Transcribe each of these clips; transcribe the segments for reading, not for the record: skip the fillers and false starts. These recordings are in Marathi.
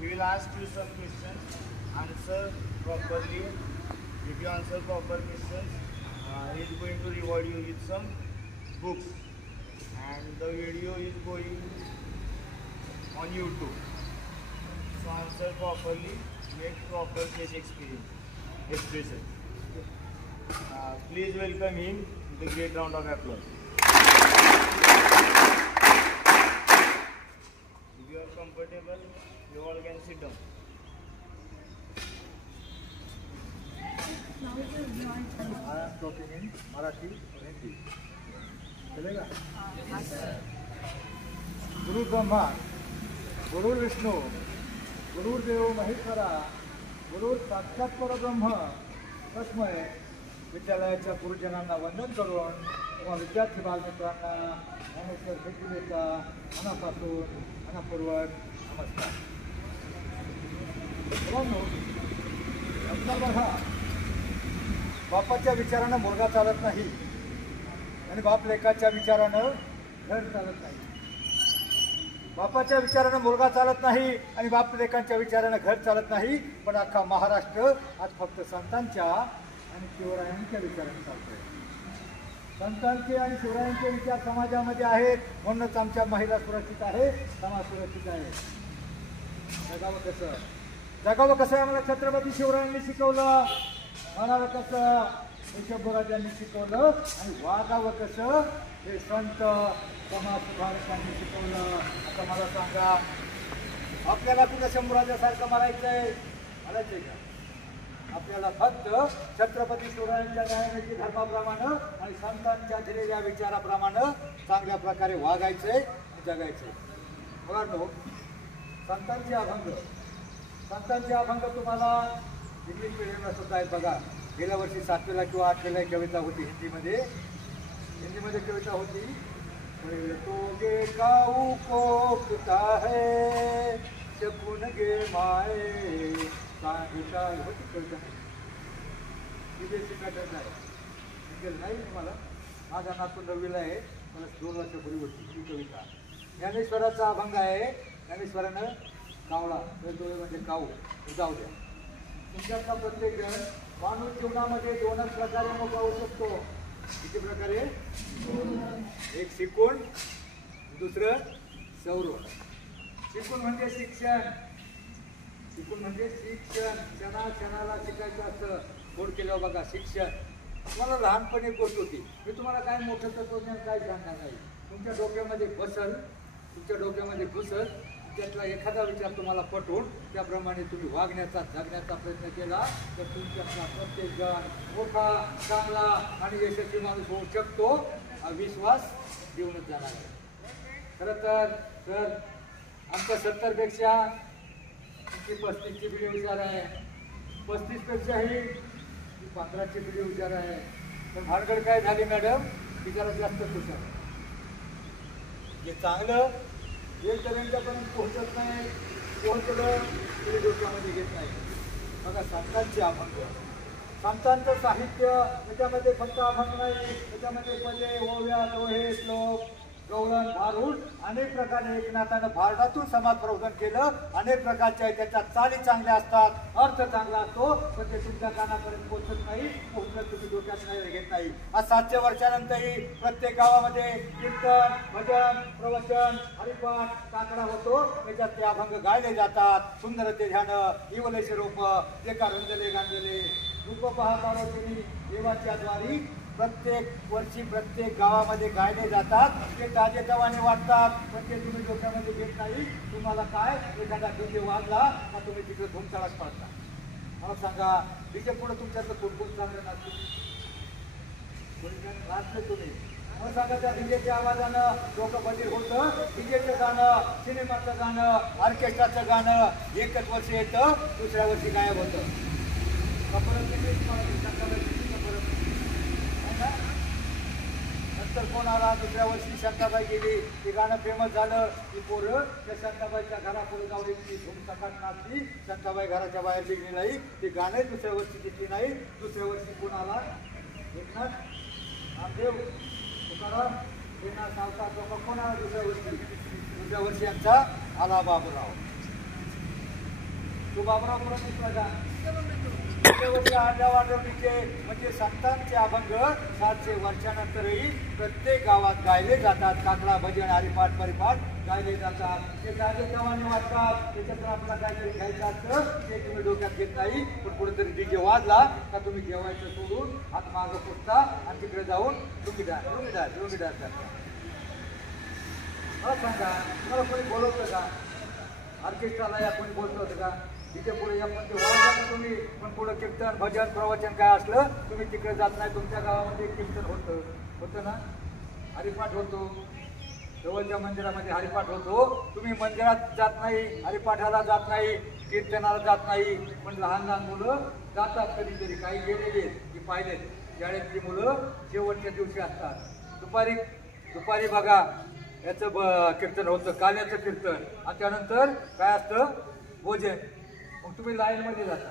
He will ask you some questions, answer properly. If you answer proper questions, he is going to reward you with some books. And the video is going on YouTube. So answer properly, make proper stage expression. Please welcome him with a great round of applause. If you are comfortable, you all can sit down. I am talking in Marathi or Hindi. चलेगा? गुरु ब्रह्मा, गुरु विष्णू, गुरुदेव महेश्वरा, गुरु साक्षात परब्रह्म तस्मै विद्यालयाच्या गुरुजनांना वंदन करून किंवा विद्यार्थी बालमित्रांना ज्ञानेश्वर भेटीचा मनापासून मनपूर्वक नमस्कार. मुलांनो, आजकाल बघा, बापाच्या विचारानं मुलगा चालत नाही आणि बाप लेकाच्या विचारानं घर चालत नाही. बापाच्या विचारानं मुलगा चालत नाही आणि बाप लेकांच्या विचारानं घर चालत नाही. पण अख्खा महाराष्ट्र आज फक्त संतांच्या आणि शिवरायांच्या विचाराने चालतोय. संतांचे आणि शिवरायांचे विचार समाजामध्ये आहेत, म्हणूनच आमच्या महिला सुरक्षित आहे, समाज सुरक्षित आहे. जगावं कसं, जगावं कसं आम्हाला छत्रपती शिवरायांनी शिकवलं, म्हणावं कसं हे शंभूराजांनी शिकवलं, आणि वागावं कसं हे संत समाज सुधारकांनी शिकवलं. आता मला सांगा, आपल्याला कुठं शंभूराजासारखं मारायचंय? मारायचंय का? आपल्याला फक्त छत्रपती शिवरायांच्या न्यायाची धर्माप्रमाणे आणि संतांच्या दिलेल्या विचाराप्रमाणे चांगल्या प्रकारे वागायचंय आणि जगायचंय. बघा, संतांचे अभंग, संतांचे अभंग तुम्हाला इंग्लिश मिडियमला सुद्धा आहेत. बघा, गेल्या वर्षी 7वीला किंवा 8वीला कविता होती हिंदीमध्ये कविता होती. तोगे काऊ कोकता है शकुन गे माए सांगिता होती कविता. विदेशी पॅटर्न आहे, नाही तुम्हाला. माझा नातू 9वीला आहे, मला 2 वर्षापूर्वी होती ही कविता. ज्ञानेश्वराचा अभंग आहे. ज्ञानेश्वरानं कावळा म्हणजे काऊ जाऊ द्या. तुमच्यातला प्रत्येक जण माणूस जीवनामध्ये 2च प्रकारे मोठा होऊ शकतो. किती प्रकारे? एक शिकून, दुसरं सौर. शिकून म्हणजे शिक्षण, शिकून म्हणजे शिक्षण. क्षणाला शिकायचं असतं. बोर्ड केल्यावर बघा, शिक्षण. तुम्हाला लहानपणी एक गोष्ट होती, मी तुम्हाला काय मोठं तत्वज्ञान काय सांगणार नाही. तुमच्या डोक्यामध्ये बसल, तुमच्या डोक्यामध्ये घुसल, त्यातला एखादा विचार तुम्हाला पटवून त्याप्रमाणे तुम्ही वागण्याचा जगण्याचा प्रयत्न केला तर तुमच्यातला प्रत्येक जण मोठा, चांगला आणि यशस्वी माणूस होऊ शकतो हा विश्वास देऊनच जाणार आहे. खरं तर सर, आमचं 70पेक्षा तुमची 35ची पिढी हुशार आहे, 35पेक्षाही 15ची पिढी हुशार आहे. पण भानगड काय झाली मॅडम, ती जरा जास्त हुशार. जे चांगलं एक जणांच्यापर्यंत पोहोचत नाही, पोहोचलं तरी डोक्यामध्ये घेत नाही. बघा, संतांचे अभंग, संतांचं साहित्य, त्याच्यामध्ये फक्त अभंग नाही, त्याच्यामध्ये पदे, ओव्या, दोहे, श्लोक, गवळण, भारूड अनेक प्रकारे एकनाथानं भारतातून समाज प्रबोधन केलं. अनेक प्रकारच्या त्याच्या चाली चांगल्या असतात, अर्थ चांगला असतो, पण ते तुमच्या कानापर्यंत पोहोचत नाही, पोहोचलं तुम्ही डोक्यात नाही घेत नाही. आज 700 वर्षानंतरही प्रत्येक गावामध्ये कीर्तन, भजन, प्रवचन, हरिपाठ, काकडा होतो. त्याच्यात ते अभंग गायले जातात. सुंदर ते ध्यान इवलेचे रोप जे का रंजले गांजले रूप पाहता तुम्ही देवाच्या द्वारी प्रत्येक वर्षी प्रत्येक गावामध्ये गायले जातात. ते ताजेतवाने वाटतात, पण ते तुम्ही डोक्यामध्ये घेत नाही. तुम्हाला काय, एखादा डीजे वाजला का तुम्ही तिकडे धुमचाळाच पडता. मला सांगा, डीजे पुढे तुमच्यातलं कोण चांगलं नाचतो? नाचले तुम्ही. मला सांगा, त्या डीजेच्या आवाजानं डोकं बधीर होतं. डीजेचं गाणं, सिनेमाचं गाणं, ऑर्केस्ट्राचं गाणं एकच वर्षी येतं, दुसऱ्या वर्षी गायब होतं. नंतर कोण आला, दुसऱ्या वर्षी शांताबाई गेली, ते गाणं फेमस झालं. ती पोरं त्या शांताबाईच्या घरापुढे जाऊन ती धूमसकाट नाचली. शांताबाई घराच्या बाहेर निघली नाही. ती गाणे दुसऱ्या वर्षी घेतली नाही. दुसऱ्या वर्षी कोण आला? एकनाथ, नामदेव, तुकाराम, श्रीनाथ, सावकार, कोण आला दुसऱ्या वर्षी? दुसऱ्या वर्षी आमचा आला बाबूराव. तो बाबराव पुराण दिसला का विटेवरती आढळराव आढळरावांचे म्हणजे संतांचे अभंग 700 वर्षानंतरही प्रत्येक गावात गायले जातात. काकडा भजन हरिपाठ परिपाठ गायले जातात. ते गाणे तेव्हाने वाटतात. त्याच्यातून आपल्याला काहीतरी घ्यायचं असतं ते तुम्ही डोक्यात घेत नाही. पण कुठेतरी डीजे वाजला का तुम्ही जेवायचं सोडून हात मागं फुटता आणि तिकडे जाऊन लुंगी डान्स करता. मला सांगा मला कोणी बोलवतं का? ऑर्केस्ट्राला या कोणी बोलत होतं का? तिथे पुढे या पण ते वाजता तुम्ही पण पुढे कीर्तन भजन प्रवचन काय असलं तुम्ही तिकडे जात नाही. तुमच्या गावामध्ये कीर्तन होतं ना, हरिपाठ होतो, जवळच्या मंदिरामध्ये हरिपाठ होतो. तुम्ही मंदिरात जात नाही, हरिपाठाला जात नाही, कीर्तनाला जात नाही. पण लहान लहान मुलं जातात कधीतरी. काही गेलेले की पाहिले शाळेतली मुलं शेवटच्या दिवशी असतात. दुपारी बघा याचं कीर्तन होतं, काल्याचं कीर्तन आणि त्यानंतर काय असतं भोजन. मग तुम्ही लाईनमध्ये जाता.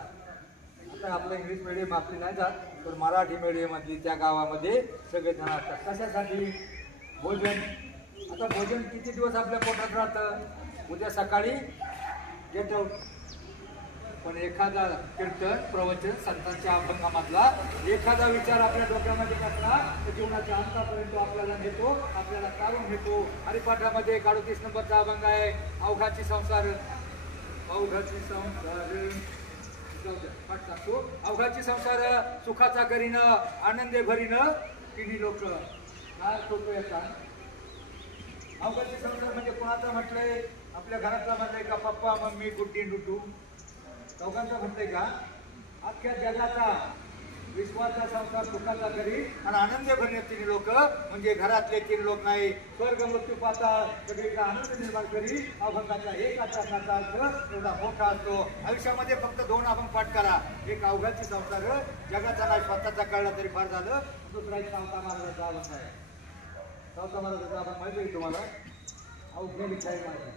आता आपलं इंग्लिश मिडियम आपली नाही जात तर मराठी मिडियममधली त्या गावामध्ये सगळे जण असतात. कशासाठी? भोजन. आता भोजन किती दिवस आपल्या पोटात राहतं? उद्या सकाळी गेट आउट. पण एखादा कीर्तन प्रवचन संतांच्या अभंगामधला एखादा विचार आपल्या डोक्यामध्ये नसला तर जीवनाच्या अंतापर्यंत आपल्याला नेतो, आपल्याला काढून नेतो. हरिपाठामध्ये 38 नंबरचा अभंग आहे, अवघाची संसार. अवघाची संसार सुखाचा करीनं आनंदे भरीनं तिन्ही लोक. काय सोपं येतात. अवघाची संसार म्हणजे कोणाचा म्हटलंय? आपल्या घरातला म्हटलंय का? पप्पा मम्मी गुड्डी डुटू चौघांचा म्हटलंय का? अख्ख्या जगाचा विश्वाचा संसार सुखाचा करी आणि आनंद भरणे तिन्ही लोक म्हणजे घरातले 3 लोक नाही. स्वर्ग मृत्यू पाताळ सगळीचा आनंद निर्माण करी. अभंगाचा एक अर्थाचा अर्थ एवढा मोठा असतो. आयुष्यामध्ये फक्त 2 अभंग पाठ करा. एक अवघाची संसार जगाचा नाही स्वतःचा कळला तरी फार झालं. दुसरा एक सावता महाराजाचा अभंग आहे. सावता महाराजाचा अभंग माहिती आहे तुम्हाला? अवघी मिठाई माझी,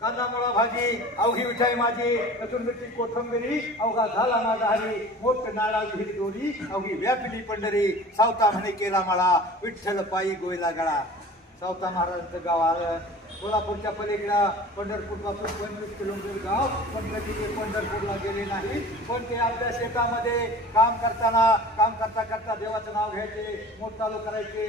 कांदा मुळा भाजी, अवघी मिठाई माझी, कसूरबेटी कोथंबिरी, अवघा झाला माझा हरी, मोठ नाळा विहिरी दोरी, अवघी व्यापिली पंढरी, सावता म्हणे केला मला, विठ्ठल पायी गोयला गळा. सावता महाराजांचं गाव आलं. सोलापूरच्या पलीकडं पंढरपूरपासून 25 किलोमीटर गाव. पण कधी ते पंढरपूरला गेले नाही. पण ते आपल्या शेतामध्ये काम करता देवाचं नाव घ्यायचे, मोठ चालू करायचे,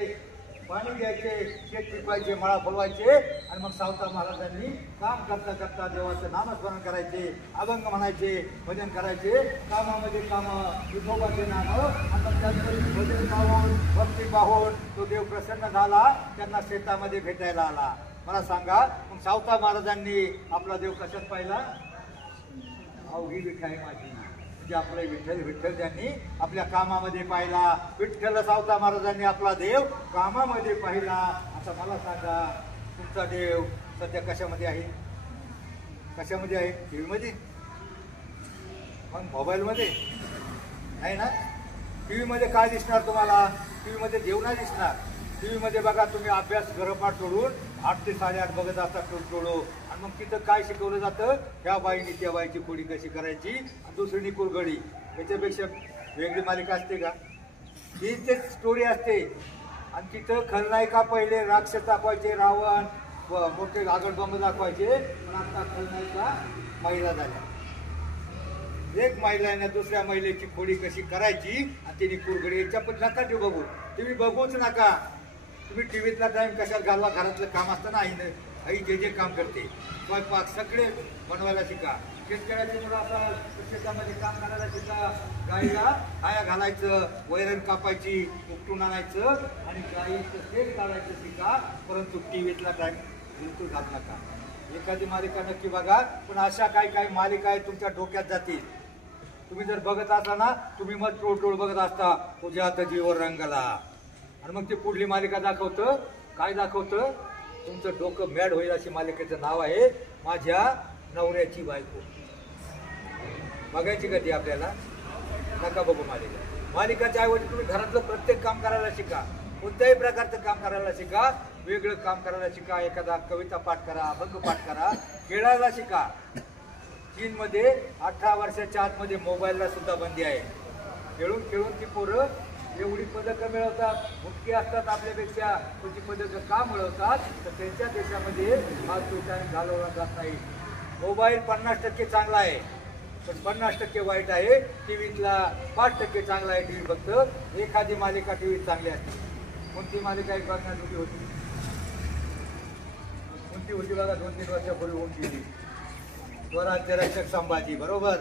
पाणी द्यायचे, शेत पिकवायचे, मळा फुलवायचे आणि मग सावता महाराजांनी काम करता देवाचं नामस्मरण करायचे, अभंग म्हणायचे, भजन करायचे. कामामध्ये काम, विठोबाचे नाम आणि त्यानंतर भजन पाहून भक्ती पाहून तो देव प्रसन्न झाला. त्यांना शेतामध्ये भेटायला आला. मला सांगा मग सावता महाराजांनी आपला देव कशात पाहिला? अवघी मिठाई माझी म्हणजे आपले विठ्ठल त्यांनी आपल्या कामामध्ये पाहिला. विठ्ठल सावता महाराजांनी आपला देव कामामध्ये पाहिला. आता मला सांगा तुमचा देव सध्या कशामध्ये आहे? कशामध्ये आहे? टीव्ही मध्ये? मग मोबाईलमध्ये आहे ना? टीव्ही मध्ये काय दिसणार तुम्हाला? टीव्ही मध्ये देव नाही दिसणार. टीव्ही मध्ये बघा तुम्ही अभ्यास गृहपाठ सोडून 8 ते 8:30 बघत असतात टोळटोळो. आणि मग तिथं काय शिकवलं जातं? ह्या बाईने त्या बाईची खोडी कशी करायची आणि दुसरी कुरघडी. याच्यापेक्षा वेगळी मालिका असते का? ही ते स्टोरी असते. आणि तिथं खलनायिका पहिले राक्षस दाखवायचे, रावण मोठे आगडबंब दाखवायचे. पण आता खलनायिका महिला झाल्या. एक महिलाने दुसऱ्या महिलेची खोडी कशी करायची आणि तिने कुरघडी. याच्या पण नका ते बघू. तुम्ही बघूच नका. तुम्ही टीव्हीतला टाइम कशात घालवा? घरातलं काम असतं ना. आई जे काम करते स्वयंपाक सगळे बनवायला शिका. शेतकऱ्याची मुलं आता शेतामध्ये काम करायला शिका. गाईला खाया घालायचं, वैरण कापायची, उपटून आणायचं आणि गाईचं तेल काढायचं शिका. परंतु टीव्हीतला टाइम बिलकुल घाल नका. एखादी मालिका नक्की बघा. पण अशा काही मालिका आहेत तुमच्या डोक्यात जातील. तुम्ही जर बघत असला ना तुम्ही मग टोळ बघत असता. तुझ्या हात जीवर रंगला आणि मग ते पुढली मालिका दाखवतं. काय दाखवतं? तुमचं डोकं मॅड होईल अशी मालिकेचं नाव आहे माझ्या नवऱ्याची बायको. बघायची कधी आपल्याला? नका बघू मालिका. मालिकाच्या ऐवजी तुम्ही घरातलं प्रत्येक काम करायला शिका. कोणत्याही प्रकारचं काम करायला शिका. वेगळं काम करायला शिका. एखादा कविता पाठ करा, अभंग पाठ करा, खेळायला शिका. चीनमध्ये 18 वर्षाच्या आतमध्ये मोबाईलला सुद्धा बंदी आहे. खेळून ती पोरं एवढी पदकं मिळवतात. मुख्य असतात आपल्यापेक्षा. तुझी पदकं का मिळवतात? तर त्यांच्या देशामध्ये हा तो टाइम घालवला जात नाही. मोबाईल 50% चांगला आहे. पण 50% वाईट आहे. टीव्हीतला 5% चांगला आहे. टीव्ही फक्त एखादी मालिका टीव्हीत चांगली असते. कोणती मालिका एक बघण्याजोगी होती? कोणती होती बघा? 2-3 वर्षापूर्वी होऊन गेली. स्वराज्य रक्षक संभाजी, बरोबर.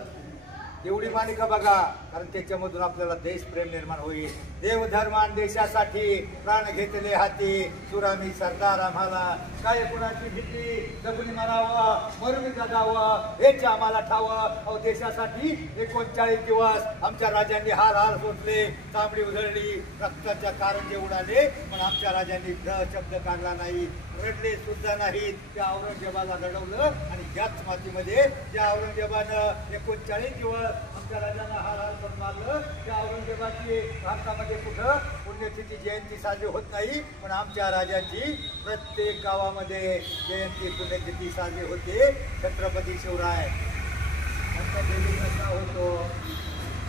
एवढी मालिका बघा, कारण त्याच्यामधून आपल्याला देशप्रेम निर्माण होईल. देवधर्मान देशासाठी प्राण घेतले हाती, सुरामी सरदार आम्हाला काय कुणाची भीती, जगुनी म्हणावं मरुनी जगावं हेच आम्हाला ठावं. अहो देशासाठी 39 दिवस आमच्या राजांनी हार हार सोसले, चांबडी उधळली, रक्ताच्या कारंजे उडाले, पण आमच्या राजांनी शब्द काढला नाही, रडले सुद्धा नाहीत. त्या औरंगजेबाला लढवलं आणि याच मातीमध्ये ज्या औरंगजेबानं 39 दिवस आमच्या राजांना हार हार करून मारलं, त्या औरंगजेबाची भारतामध्ये कुठं पुण्यतिथी जयंती साजरी होत नाही, पण आमच्या राजांची प्रत्येक गावामध्ये जयंती पुण्यतिथी साजरी होते. छत्रपती शिवराय यांचा जयंती होतो.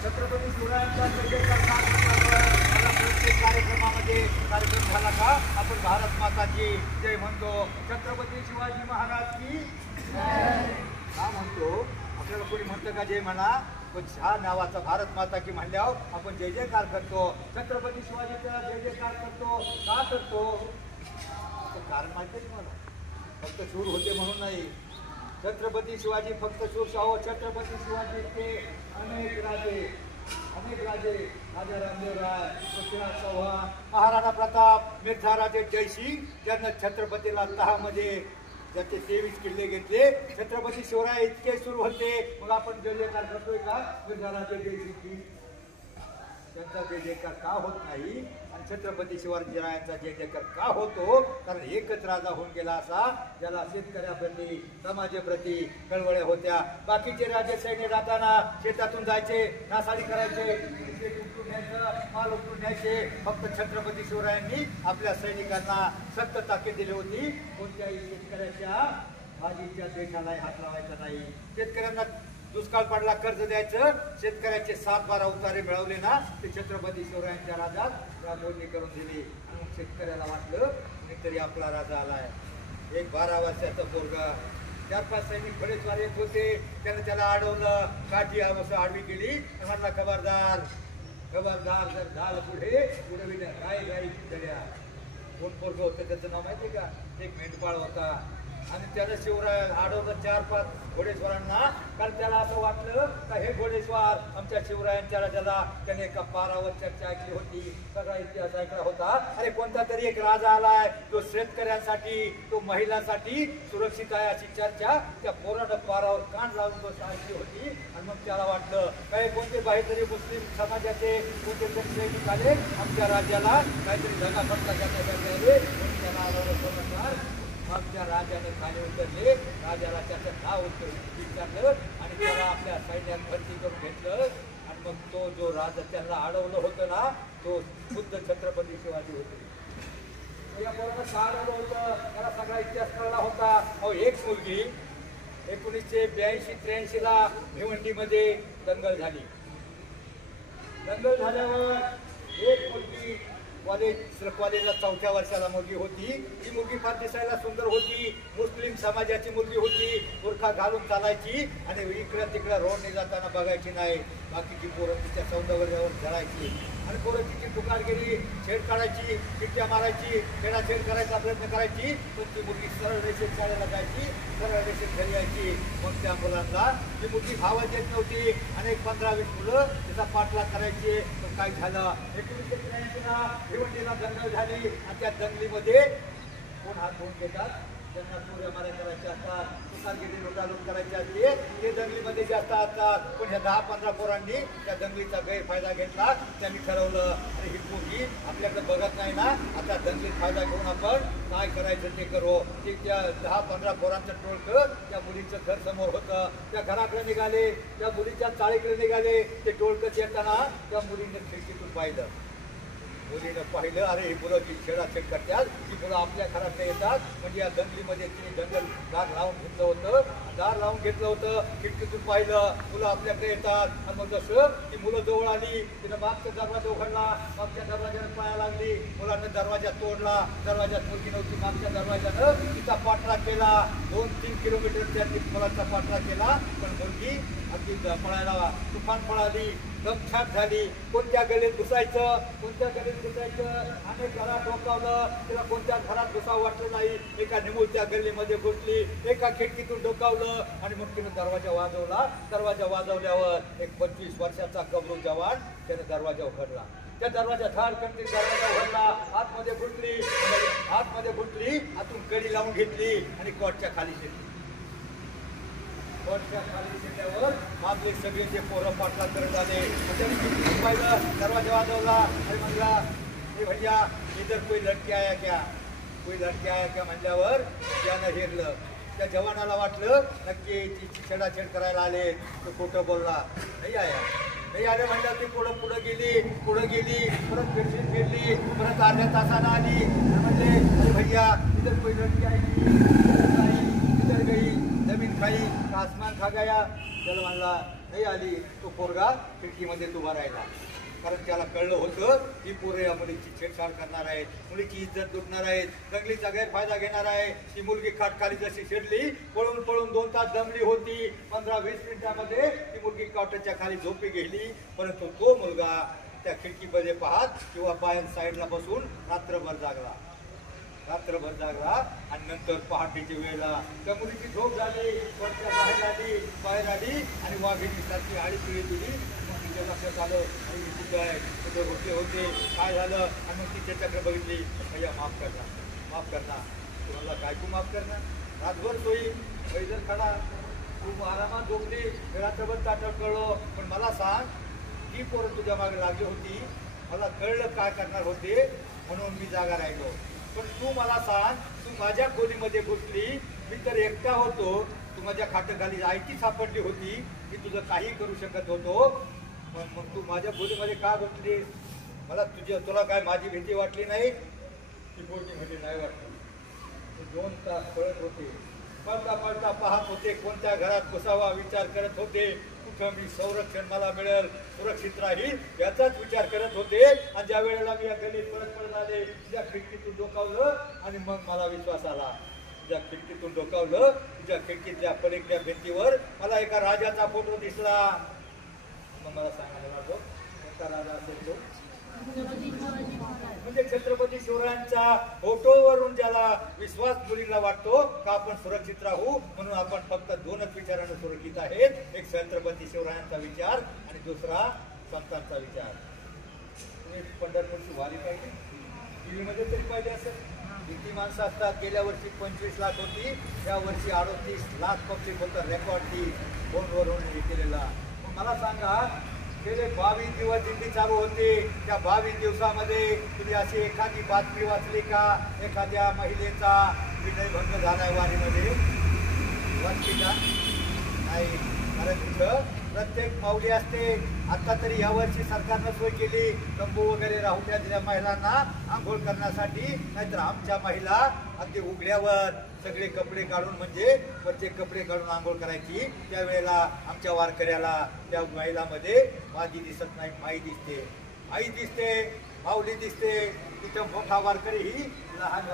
छत्रपती शिवरायांचा प्रत्येक कार्यक्रमामध्ये कार्यक्रम झाला का आपण भारत माताची जय म्हणतो. छत्रपती शिवाजी महाराज की का म्हणतो? आपल्याला कोणी म्हणतं का जय म्हणा? पण ह्या नावाचा भारत माता की म्हणल्यावर आपण जय जयकार करतो. छत्रपती शिवाजीचा जय जयकार करतो. का करतो? कारण माहिती आहे तुम्हाला? फक्त शूर होते म्हणून नाही. छत्रपती शिवाजी फक्त शूर शाहू, छत्रपती शिवाजी ते अनेक राजे राजा रामदेव राय, पृथ्वीराज चव्हाण, महाराणा प्रताप, मिर्झा राजे जयसिंग, ज्यांना छत्रपतीला तहामध्ये ज्याचे 23 किल्ले घेतले. छत्रपती शिवराय इतके सुरू होते. मग आपण जय जयकार करतोय का? मिर्झा राजे जयसिंग त्यांचा जय जयकार का होत नाही? आणि छत्रपती शिवाजीरायांचा जय जयकार का होतो? कारण एकच राजा होऊन गेला असा ज्याला शेतकऱ्याप्रती समाजाप्रती कळवळ्या होत्या. बाकीचे राजे सैन्य जाताना शेतातून जायचे, नासाडी करायचे, शेत उपटून न्यायचं, माल उपटून न्यायचे. फक्त छत्रपती शिवरायांनी आपल्या सैनिकांना सक्त ताकीद दिली होती, कोणत्याही शेतकऱ्याच्या भाजीच्या देशाला हात लावायचा नाही. शेतकऱ्यांना दुष्काळ पडला कर्ज द्यायचं, शेतकऱ्याचे 7-12 उतारे मिळवले ना ते छत्रपती शिवरायांच्या राजात राजवणी करून दिली. आणि मग शेतकऱ्याला वाटलं कुणीतरी आपला राजा आलाय. एक 12 वर्षाचा पोरगा, 4-5 सैनिक फडेस्वार येत होते, त्याला अडवलं, काठी असं आडवी केली, म्हटला खबरदार जर झालं पुढे उडविल्या गाई चितड्या. कोण पोरग होतं त्याचं नाव माहिती का? एक मेंढपाळ होता. आणि त्याला शिवराय अडवलं 4-5 घोडेस्वारांना. कारण त्याला असं वाटलं का हे घोडेस्वार आमच्या शिवरायांच्या राजाला, त्याने एका पारावर चर्चा ऐकली होती, सगळा इतिहास ऐकला होता. अरे कोणता तरी एक राजा आलाय, तो शेतकऱ्यांसाठी, तो महिलांसाठी सुरक्षित आहे अशी चर्चा त्या पोरानं पारावर कान लावून तो ऐकली होती. आणि मग त्याला वाटलं काही कोणते काहीतरी मुस्लिम समाजाचे कोणते सैनिक आले आमच्या राज्याला काहीतरी धनाफटका करण्यासाठी आले, म्हणून त्याला आलं. मग त्या राजाने खाली उतरले, राजाला त्याचं नाव विचारलं आणि त्याला आपल्या सैन्यात भरती करून घेतलं. आणि मग तो जो राजा त्यांना अडवलं होतं ना, तो खुद्द छत्रपती शिवाजी होते. या पोरानं का अडवलं होतं त्याला सगळा इतिहास कळला होता. अहो एक मुलगी 1982-83 ला भिवंडीमध्ये दंगल झाली. दंगल झाल्यावर एक मुलगी कॉलेजला 4थ्या वर्षाला मुलगी होती. ती मुलगी फार दिसायला सुंदर होती, मुस्लिम समाजाची मुलगी होती, बुरखा घालून चालायची आणि इकडं तिकडं रोडने जाताना बघायची नाही. बाकीची पोरं तिच्या सौंदर्यावर झळायची आणि पोरं तिची टुकारगिरी छेड काढायची, चिठ्ठ्या मारायची, छेडाछेड करायचा प्रयत्न करायची. पण ती मुलगी सरळ रेषेत शाळेला जायची, सरळ रेषेत घरी यायची. मग त्या मुलांना ती मुलगी भावात येत नव्हती आणि 15-20 मुलं तिचा पाठलाग करायची. पण काय झालं? 1983 ला भिवंडीला दंगल झाली आणि त्या दंगलीमध्ये कोण हात धुवून घेतात? ज्यांना सूर्यमारा करायचे असतात, तुकारगिरी लुटालूट करायची असते, ते दंगलीमध्ये जास्त असतात. पण ह्या 10-15 पोरांनी त्या दंगलीचा गैरफायदा घेतला. त्यांनी ठरवलं अरे ही पोरगी आपल्याकडे बघत नाही ना, आता दंगलीत फायदा घेऊन आपण काय करायचं ते करू. ते त्या 10-15 पोरांचं टोळकं त्या मुलीचं घर समोर होतं. त्या घराकडे निघाले, त्या मुलीच्या चाळीकडे निघाले. ते टोळकं येताना त्या मुलीने खिडकीतून पाहिलं. मुलीनं पाहिलं, अरे ही मुलं जी छेडाछेड करतात ती मुलं आपल्या घरात येतात. म्हणजे या दंगलीमध्ये तिने दार लावून घेतलं होतं. खिडकीतून पाहिलं, मुलं आपल्याकडे येतात. आणि मग जसं ती मुलं जवळ आली, तिनं मागचा दरवाजा उघडला, मागच्या दरवाजाला पाया लागली, मुलांना दरवाजा तोडला. दरवाजात मुलगी नव्हती, मागच्या दरवाजानं तिचा पाठलाग केला. 2-3 किलोमीटरच्या मुलांचा पाठलाग केला. पण मुलगी अगदी पळायला तुफान पळाली, दमछाक झाली. कोणत्या गलीत घुसायचं, अनेक घरात डोकावलं, तिला कोणत्या घरात घुसावं वाटलं नाही. एका निमुळत्या गल्लीमध्ये घुसली, एका खिडकीतून डोकावलं आणि मग तिनं दरवाजा वाजवला. दरवाजा वाजवल्यावर एक 25 वर्षाचा गबरू जवान त्याने दरवाजा उघडला. त्या दरवाजा धाडकन दरवाजा उघडला, आतमध्ये घुसली, आतून कडी लावून घेतली आणि कोर्टच्या खाली शिरली. शिरल्यावर आपले सगळे जे पोरं पाठला करत आले. पाहिलं, दरवाजा वाजवला आणि म्हणला, हे भैया इधर कोई लड़की आया क्या म्हणल्यावर त्यानं हेरलं. त्या जवानाला वाटलं नक्की छेडाछेड करायला आले. तो खोटं बोलला, नाही आले म्हणलं. ती पुढं गेली, परत फिरली, परत अर्ध्या तासाला आली. म्हणले, अरे भैया इधर कोई लड़की आई, इधर गई, जमीन खाई का आसमान खा गया. त्याला म्हणला, नाही आली. तो पोरगा खिडकीमध्ये उभा राहिला. कारण त्याला कळलं होतं की पोरं या मुलीची छेडछाड करणार आहेत, मुलीची इज्जत लुटणार आहेत, दंगलीचा गैरफायदा घेणार आहे. ती मुलगी खाटखाली जशी शिरली, पळून 2 तास दमली होती. 15-20 मिनिटामध्ये ती मुलगी कावटाच्या खाली झोपी गेली. परंतु तो मुलगा त्या खिडकीमध्ये पाहत किंवा बाहेर साईडला बसून रात्रभर जागला. आणि नंतर पहाटेच्या वेळेला त्या मुलीची झोप झाली, बाहेर आली आणि वाघिणीसारखी आळी पिळी दिली. मग तिच्या लक्षात आलं, आणि कुठे आहे, कुठे होते, काय झालं. आणि मग ती त्याच्याकडे बघितली, भैया माफ करना. तुम्हाला काय तू माफ करणार, रातभर सोयी पैदल खडा, तू आरामात झोपली, रात्रभर ताटळ कळलो. पण मला सांग, ती पोरं तुझ्या मागे लागली होती, मला कळलं काय करणार होते, म्हणून मी जागा राहिलो. पण तू मला सांग, तू माझ्या खोलीमध्ये घुसली, मी तर एकटा होतो, तू माझ्या खाटाखाली आयती सापडली होती, मी तुझं काही करू शकत होतो. मग तू माझ्या खोलीमध्ये का घुसली? तुला काय माझी भीती वाटली नाही? ती पोरगी म्हणजे नाही वाटली. 2 तास पळत होते, पळता पाहत होते, कोणत्या घरात घुसावा विचार करत होते, कुठं मी संरक्षण मला मिळेल, सुरक्षित राहील याचाच विचार करत होते. आणि ज्या वेळेला मी या गलीत परत आले, तुझ्या खिडकीतून डोकावलं आणि मग मला विश्वास आला. तुझ्या खिडकीतून डोकावलं, तुझ्या खिडकीतल्या पलीकडच्या भिंतीवर मला एका राजाचा फोटो दिसला. मग मला सांगायला लागलो, कोणता राजा असेल तो? म्हणजे छत्रपती शिवरायांच्या फोटोवरून ज्याला विश्वास मुलींना वाटतो का आपण सुरक्षित राहू, म्हणून आपण फक्त 2च विचारानं सुरक्षित आहेत. एक छत्रपती शिवरायांचा विचार आणि दुसरा संतांचा विचार. तुम्ही पंढरपूरची वारी पाहिजे, टीव्हीमध्ये तरी पाहिजे असेल. किती माणसं असतात? गेल्या वर्षी 25 लाख होती, या वर्षी 38 लाख पब्लिक होतं. रेकॉर्ड ती फोनवरून हे केलेला. मला सांगा, गेले 22 दिवस दिंडी चालू होते. त्या 22 दिवसामध्ये तुम्ही अशी एखादी बातमी वाचली का एखाद्या महिलेचा विनयभंग झालाय वारीमध्ये? वाचली का? नाही. कारण तिथं प्रत्येक माऊली असते. आता तरी यावर्षी सरकारनं सोय केली, तंबू वगैरे राहुल्या दिल्या महिलांना आंघोळ करण्यासाठी. नाहीतर आमच्या महिला अगदी उघड्यावर सगळे कपडे काढून, म्हणजे वरचे कपडे काढून आंघोळ करायची. त्यावेळेला आमच्या वारकऱ्याला त्या महिलामध्ये माझी दिसत नाही, माई दिसते, आई दिसते, माऊली दिसते. तिथं मोठा वारकरी ही लहान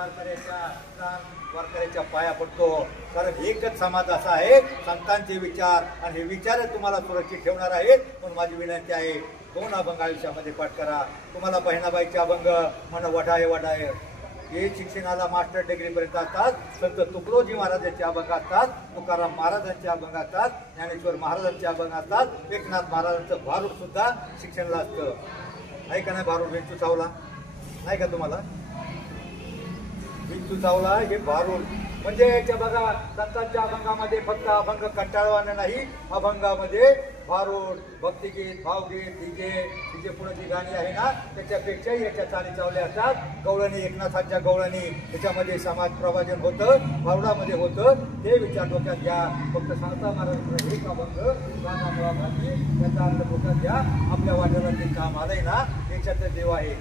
वारकऱ्याच्या पाया पडतो. कारण एकच समाज असा आहे, संतांचे विचार आणि हे विचार तुम्हाला सुरक्षित ठेवणार आहेत. पण माझी विनंती आहे, 2 अभंग आयुष्यामध्ये पाठ करा. तुम्हाला बहिणाबाईचे अभंग मन वढाय हे शिक्षणाला मास्टर डिग्रीपर्यंत असतात. संत तुकडोजी महाराजांचे अभंग असतात, तुकाराम महाराजांचे अभंग असतात, ज्ञानेश्वर महाराजांचे अभंग असतात, एकनाथ महाराजांचं भारूड सुद्धा शिक्षणाला असतं. आहे का नाही? भारूड विंचू चावला नाही का तुम्हाला? विंचू चावला हे भारूड. म्हणजे याच्या बघा, संतांच्या अभंगामध्ये फक्त अभंग कंटाळवाना नाही, अभंगामध्ये भारूड, भक्तिगीत, भावगीत, तिचे पुढे जी गाणी आहे ना, त्याच्यापेक्षाही याच्या चाली चावल्या असतात. गवळणी, एकनाथांच्या गवळणी, त्याच्यामध्ये समाज प्रभाजन होतं, भारुडामध्ये होतं. ते विचार डोक्यात घ्या. फक्त संता महाराज एक अभंग गाणा भाजी, त्याचा अर्थ डोक्यात घ्या. आपल्या वाट्याला जे काम आलंय ना, त्याच्यात देव आहे.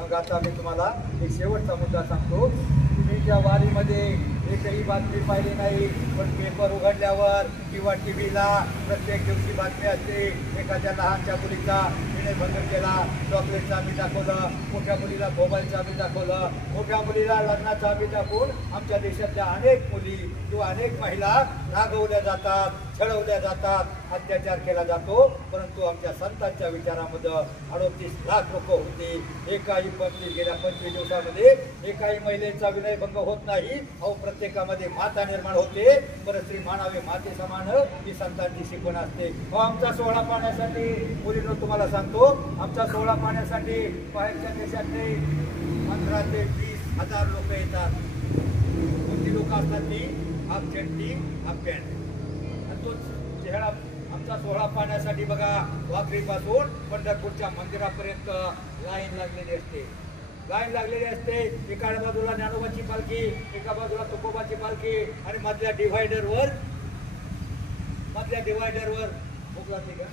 मग आता मी तुम्हाला एक शेवटचा मुद्दा सांगतो. तुम्ही ज्या वारीमध्ये एकही बातमी पाहिली नाही, पण पेपर उघडल्यावर किंवा टी व्हीला प्रत्येक दिवशी बातमी असते. एखाद्या लहानच्या मुलीचा विनयभंग केला, चॉकलेटचं आम्ही दाखवलं, मोठ्या मुलीला मोबाईलचं आम्ही दाखवलं, मोठ्या मुलीला लग्नाचं आम्ही दाखवून आमच्या देशातल्या अनेक मुली किंवा अनेक महिला रागवल्या जातात, छळवल्या जातात, अत्याचार केला जातो. परंतु आमच्या संतांच्या विचारामध्ये 38 लाख लोक होते. एकाही गेल्या 25 दिवसामध्ये एकाही महिलेचा विनयभंग होत नाही. अहो, प्रत्येकामध्ये माता निर्माण होते. परस्त्री मानावे माते समान ही संतांची शिकवण असते. आमचा सोहळा पाहण्यासाठी मुलींनो तुम्हाला सांगतो, आमचा सोहळा पाहण्यासाठी बाहेरच्या देशातले 15 ते 20 हजार लोक येतात. कोणती लोक असतात ती? हाफ चड्डी, हाफ पॅन्ट. आणि तो चेहरा आमचा सोहळा पाहण्यासाठी बघा, वाखरीपासून पंढरपूरच्या मंदिरापर्यंत लाईन लागलेली असते. लाईन लागलेली असते. एका बाजूला ज्ञानोबाची पालखी, एका बाजूला तुकोबाची पालखी, आणि मधल्या डिव्हायडरवर भूक लागते का?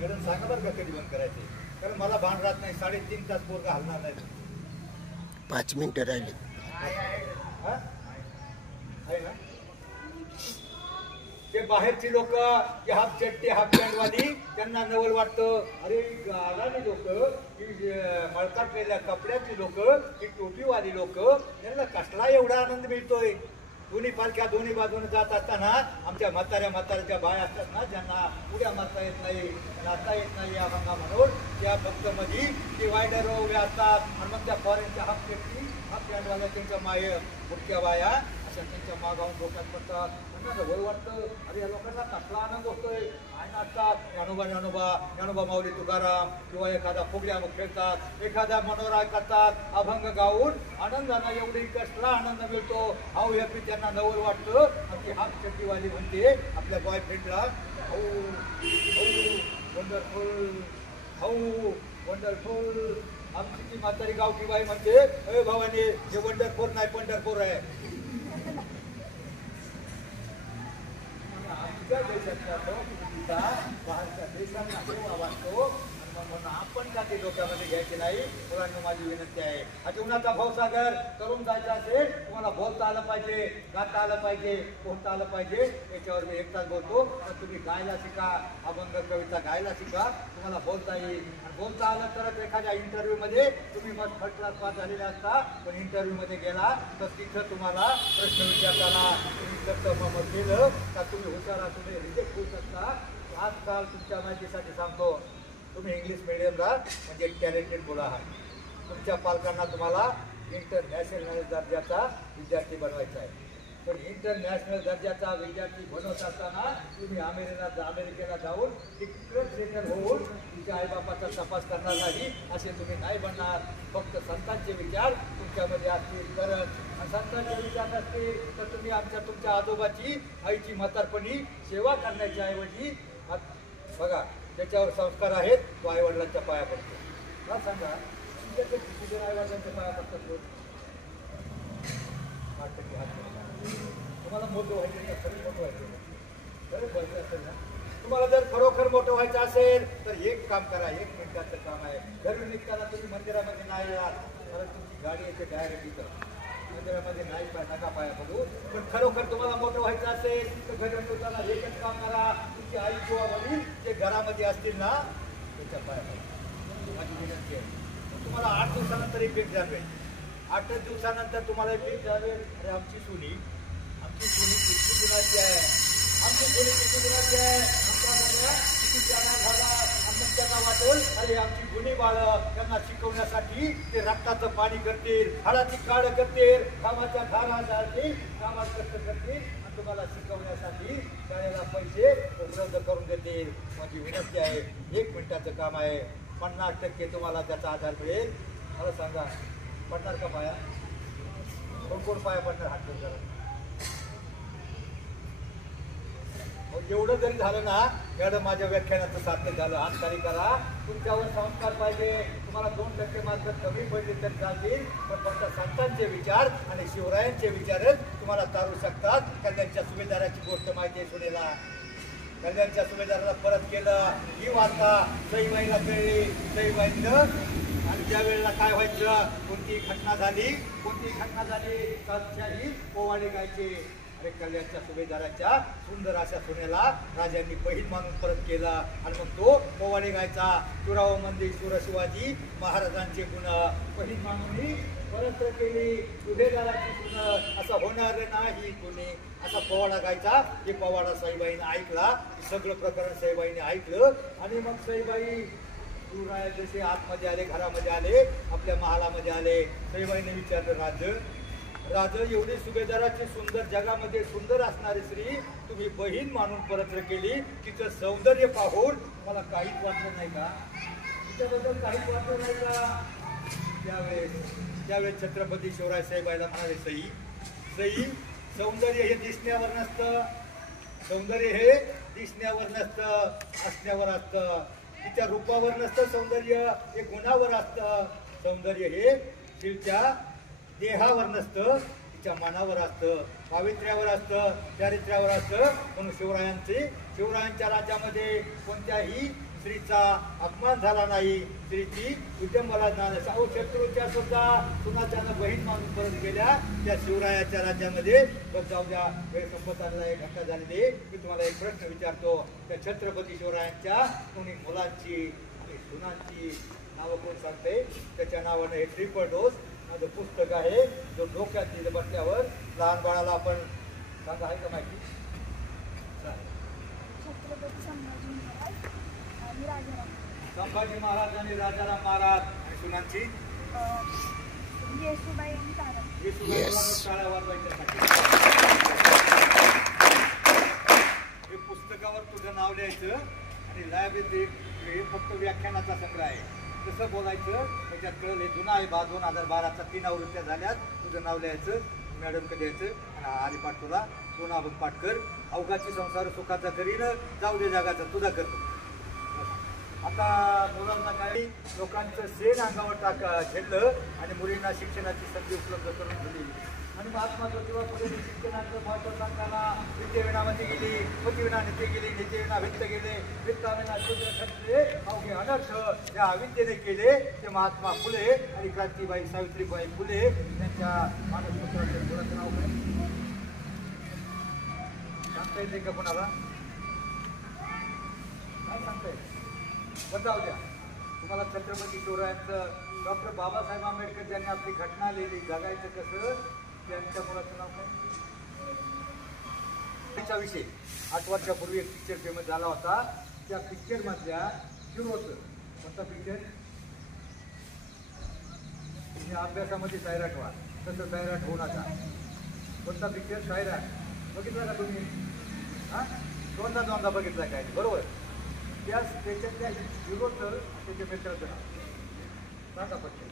मॅडम सांगा बरं का कधी बंद करायचे, कारण मला भान राहत नाही. 3.5 तास पोरगा हलणार नाही. 5 मिनिटं राहिली. आहे ना ते बाहेरची लोक, की हाफ चट्टी हाफ पॅन्टवाली, त्यांना नवल वाटतं. अरे गालानी लोक, की मळकाटलेल्या कपड्याची लोक, की टोपीवाली लोक, त्यांना कसला एवढा आनंद मिळतोय. दोन्ही पालख्या दोन्ही बाजूने जात असताना आमच्या म्हाताऱ्याच्या बाया असतात ना, ज्यांना उड्या मारता येत नाही, नाचता येत नाही या भंगा म्हणून, त्या फक्त मध्ये डिवायडर उभ्या असतात. आणि मग त्या फॉरेनच्या हाफ चट्टी हाफ पॅन्टवाल्या त्यांच्या मुख्य बाया अशा त्यांच्या मागावून डोक्यात पडतात. त्यांना जवळ वाटतं. अरे या लोकांना कसला आनंद होतोय. काय नाचतात, ज्ञानोबा माऊली तुकाराम, किंवा एखादा फुगड्या खेळतात, एखादा मनोरा करतात, अभंग गाऊन आनंदानं एवढी कसला आनंद मिळतो. हाऊ हॅपी त्यांना नवल वाटतं. आणि ती हाफ चड्डीवाली म्हणते आपल्या बॉयफ्रेंडला, वंडरफुल, वंडरफुल. आमची ती म्हातारी गावठी बाई म्हणते, अरे भावाने हे वंडरफुल नाही पंढरपूर आहे. आमच्या देशातल्या लोकगीता बाहेरच्या देशांना सेवा वाटतो. म्हणून आपण का ते डोक्यामध्ये घ्यायचे नाही. मुलांना माझी विनंती आहे, हा जीवनाचा भावसागर करून जायचा असेल, तुम्हाला बोलता आलं पाहिजे, गाता आलं पाहिजे, पोहता आलं पाहिजे. याच्यावर मी एक तास बोलतो, पण तुम्ही गायला शिका, अभंग कविता गायला शिका, तुम्हाला बोलता येईल. आणि बोलता आलं तरच एखाद्या इंटरव्ह्यूमध्ये तुम्ही मग फर्स्ट क्लास पास झालेले असता. पण इंटरव्ह्यूमध्ये गेला तर तिथं तुम्हाला प्रश्न विचारताना तुम्ही कर्तव्य केलं का तुम्ही हुशार असून रिजेक्ट होऊ शकता. आजकाल तुमच्या माहितीसाठी सांगतो, तुम्ही इंग्लिश मिडियमला म्हणजे टॅलेंटेड मुलं आहात. तुमच्या पालकांना तुम्हाला इंटरनॅशनल दर्जाचा विद्यार्थी बनवायचा आहे. पण इंटरनॅशनल दर्जाचा विद्यार्थी बनवत असताना तुम्ही अमेरिकेला जाऊन तिकडे सेटल होऊन तुमच्या आईबापाचा तपास करणार नाही, असे तुम्ही नाही बनणार. फक्त संतांचे विचार तुमच्यामध्ये असतील तरच. आणि संतांचे विचार नसतील तर तुम्ही तुमच्या आजोबाची, आईची म्हातारपणी सेवा करण्याच्या ऐवजी बघा त्याच्यावर संस्कार आहेत, तो आईवडिलांच्या पाया पडतो. मला सांगा, तुमच्याकडे किती जण आईवडिलांच्या पाया पडतात रोज? 8% हात. तुम्हाला मोठं व्हायचं नाही, खरंच मोठं व्हायचं खरंच व्हायचं असेल ना, तुम्हाला जर खरोखर मोठं व्हायचं असेल तर एक काम करा. 1 मिनिटाचं काम आहे. घरी निघताना तुम्ही मंदिरामध्ये नाही याल, कारण तुमची गाडी येते डायरेक्ट इथं. मंदिरामध्ये नाही नका पाया पडू. पण खरोखर तुम्हाला मोठं व्हायचं असेल तर घरी निघताना एकच काम करा. तुमची आई किंवा वडील जे घरामध्ये असतील ना, त्याच्या पाया पडा. माझी विनंती आहे. तुम्हाला 8 दिवसानंतर एक भेट जाणवेल. 8 दिवसानंतर तुम्हाला एक भेट जाणवेल. अरे आमची सोनी किती गुणाची आहे, आमची सोनी किती गुणाची आहे, आमचा मुलगा किती चांगला झाला. आम्ही त्यांना वाटेल अरे आमची गुणी बाळं, त्यांना शिकवण्यासाठी ते रक्ताचं पाणी करतील, हाडाची काळ करतील, कामाच्या धारा जाळतील, कामात कष्ट करतील, आणि तुम्हाला शिकवण्यासाठी शाळेला पैसे उपलब्ध करून देतील. माझी विनंती आहे, 1 मिनिटाचं काम आहे. 50% तुम्हाला त्याचा आधार मिळेल. मला सांगा, पडणार का पाया? कोण पाया पडणार? हात करा. एवढं जरी झालं ना, मॅडम माझ्या व्याख्यानाचं साध्य झालं. हात खाली करा. तुमच्यावर संस्कार पाहिजे. तुम्हाला 2% मार्क कमी पडले तरी चालतील, पण फक्त संतांचे विचार आणि शिवरायांचे विचारच तुम्हाला तारू शकतात. कारण त्यांच्या सुभेदाराची गोष्ट माहिती आहे सुनेला. कल्याणच्या सुभेदाराला परत केलं. ही वार्ता सईबाईला कळली. सईबाईनं आणि ज्या वेळेला काय व्हायचं, कोणती घटना झाली ही पोवाडे गायचे. अरे कल्याणच्या सुभेदाराच्या सुंदर अशा सुनेला राजांनी बहीण मानून परत केला आणि मग तो पोवाडे गायचा. तुराव मंदिर सुर शिवाजी महाराजांचे गुण बहीण मानून परत केली सुभेदाराची सुन, असं होणार नाही कोणी, असा पोवाडा गायचा. हे पोवाडा सईबाईने ऐकला. सगळं प्रकरण सईबाईने ऐकलं आणि मग सईबाई शिवराय जसे आतमध्ये आले, घरामध्ये आले, आपल्या महालामध्ये आले. सईबाईने विचारलं, राज एवढी सुभेदाराची सुंदर, जगामध्ये सुंदर असणारी स्त्री तुम्ही बहीण मानून परत केली, तिचं सौंदर्य पाहून मला काहीच वाटलं नाही का? तिच्याबद्दल काहीच वाटलं नाही का? त्यावेळेस छत्रपती शिवराय सईबाईला म्हणाले, सई सौंदर्य हे दिसण्यावर नसतं, सौंदर्य हे दिसण्यावर नसतं, असण्यावर असतं. तिच्या रूपावर नसतं सौंदर्य, हे गुणावर असतं. सौंदर्य हे तिच्या देहावर नसतं, तिच्या मनावर असतं, पावित्र्यावर असतं, चारित्र्यावर असतं. म्हणून शिवरायांच्या राज्यामध्ये कोणत्याही स्त्रीचा अपमान झाला नाही, स्त्रीची विटंबना झाली. साऊ शत्रूच्या सुद्धा सुनाच्यानं बहीण मानून परत गेल्या त्या शिवरायाच्या राज्यामध्ये. बघ जाऊ द्या, वेळ संपत आलेला एक घटना झालेली. मी तुम्हाला एक प्रश्न विचारतो. त्या छत्रपती शिवरायांच्या कोणी मुलांची आणि सुनांची नावं कोण सांगते? त्याच्या नावानं हे ट्रिपल डोस माझं पुस्तक आहे, जो डोक्यात दिलं बसल्यावर लहान बाळाला आपण सांगा, आहे का माहिती? संभाजी महाराज आणि राजाराम महाराज आणि सुनांची येसुबाई आणि तारा. टाळ्या वाजवायच्यासाठी हे पुस्तकावर तुझं नाव लिहायचं आणि लायब्ररी हे फक्त व्याख्यानाचा संग्रह आहे. कसं बोलायचं त्याच्यात कळलं. हे जुना आहे 2012चा 3 आवृत्त्या झाल्यात. तुझं नाव लिहायचं, मॅडमकडे द्यायचं आणि हरिपाठ तुला 2 अभंग पाठ कर. अवघाची संसार सुखाचा करीन, जाऊ दे जगाचा तुझा करतो. आता मुलांना काय लोकांचं सेन अंगावर झेललं आणि मुलींना शिक्षणाची संधी उपलब्ध करून दिली. आणि महात्मा ज्योतिबा फुले शिक्षणाचं महत्त्व सांगताना विद्येविनामध्ये गेली, पतीविना नित्य गेली, नित्यविना वित्त गेले, वित्ताविना शूद्र खचले, अवघे अनर्थ या अविद्येने केले. ते महात्मा फुले आणि क्रांतीबाई सावित्रीबाई फुले यांच्या मानसपुत्राच्या मुलाचं नाव काय सांगता येते का कोणाला? काय सांगता येईल? जाऊ द्या. तुम्हाला छत्रपती शिवरायांचं डॉक्टर बाबासाहेब आंबेडकर ज्यांनी आपली घटना लिहिली जगायचं कसं, त्यांच्या मुलाचं नाव काय? त्याच्याविषयी 8 वर्षापूर्वी एक पिक्चर फेमस झाला होता. त्या पिक्चर मधल्या हिरोचं कोणता पिक्चर? तुम्ही अभ्यासामध्ये सैराट व्हा, तसं सैराट होऊ नका. कोणता पिक्चर? सैराट बघितला का तुम्ही? हां, दोनदा बघितला काय? बरोबर. त्याच्यातल्या हिरोचं त्याच्या मित्राचं नाव सांगा पटकन.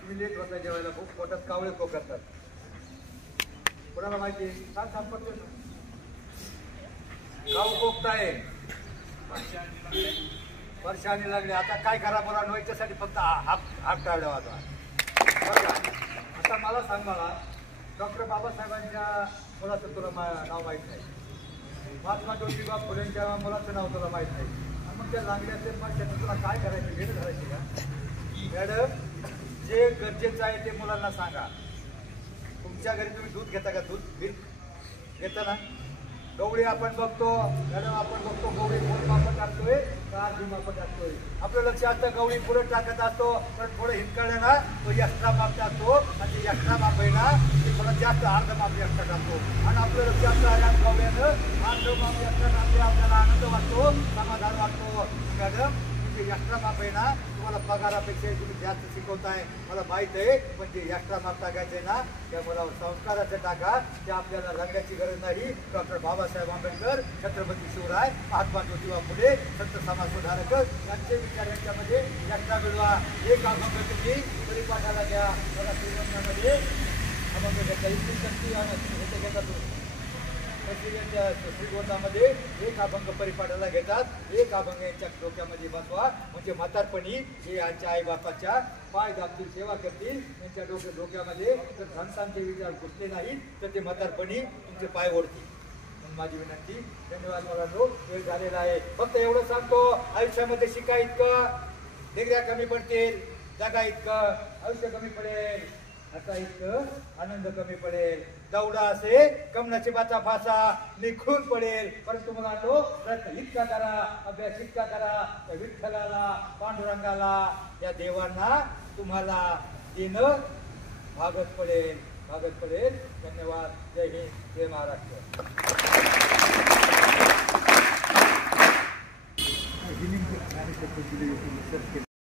तुम्ही लेट होता जेवायला, खूप पोटात कावळे कोकरतात. कोणाला माहिती? सांग पटकन. काव कोकताय, वर्षाने लागले. आता काय करा मला व्हायच्यासाठी फक्त हात टाळला होता. आता मला सांग, मला डॉक्टर बाबासाहेबांच्या मुलाचं तुला नाव माहीत नाही, महात्मा ज्योतिबा फुलेंच्या मुलाचं नाव तुला माहीत नाही. मग त्या लागल्याचे मग त्याचं तुला काय करायचं? भेट करायची का? मॅडम, जे गरजेचं आहे ते मुलांना सांगा. तुमच्या घरी तुम्ही दूध घेता का? दूध घेता ना? गवळी आपण बघतो मॅडम, आपण बघतो गवळी फुल मापत टाकतोय का अर्धी मापत टाकतोय? आपलं लक्ष असतं गवळी पुढे टाकत असतो, पण थोडं हिंकळलं ना तो एक्स्ट्रा माप टाकतो आणि ते एक्स्ट्रा माप आहे ना ते थोडं जास्त अर्ध माप एक्स्ट्रा टाकतो. आणि आपलं लक्ष असतं या गवळ्यानं अर्ध माप एक्स्ट्रा टाकले, आपल्याला आनंद वाटतो, समाधान वाटतो. मॅडम, ते एक्स्ट्रा माप आहे ना, तुम्हाला पगारापेक्षा तुम्ही जास्त शिकवताय मला माहीत आहे, पण जे एक्स्ट्रा माप टाकायचं आहे ना त्या मला संस्काराचं टाका. ते आपल्याला रंगाची गरज नाही. डॉक्टर बाबासाहेब आंबेडकर, छत्रपती शिवराय, महात्मा ज्योतिबा फुले, संत समाज सुधारक यांचे विचार यांच्यामध्ये एक्स्ट्रा मिळवा. एक अभंग तुम्ही परिपाठाला घ्या. मला श्रीगोंदामध्ये अभंग घ्यायचा इतकी शक्ती हे घेतात. श्रीगोंदामध्ये एक अभंग परिपाठाला घेतात. एक अभंग यांच्या डोक्यामध्ये बसवा, म्हणजे म्हातारपणी हे यांच्या आईबापाच्या पाय दाबतील, सेवा करतील. यांच्या डोक्यामध्ये जर संतांचे विचार घुसले नाहीत तर ते म्हातारपणी तुमचे पाय ओढतील. माझी विनंती. धन्यवाद. मला वेळ झालेला आहे. फक्त एवढं सांगतो, आयुष्यामध्ये शिका इतकं, डिग्र्या कमी पडतील, जगा इतकं, आयुष्य कमी पडेल, आता इतकं आनंद कमी पडेल. दौडा असे कम नशिबाचा फासा निखळून पडेल. परंतु मुलांनो, प्रयत्न इतका करा, अभ्यास इतका करा, त्या विठ्ठलाला, पांडुरंगाला, या देवांना तुम्हाला देणं भागत पडेल, भागत पडेल. धन्यवाद. जय हिंद, जय महाराष्ट्र.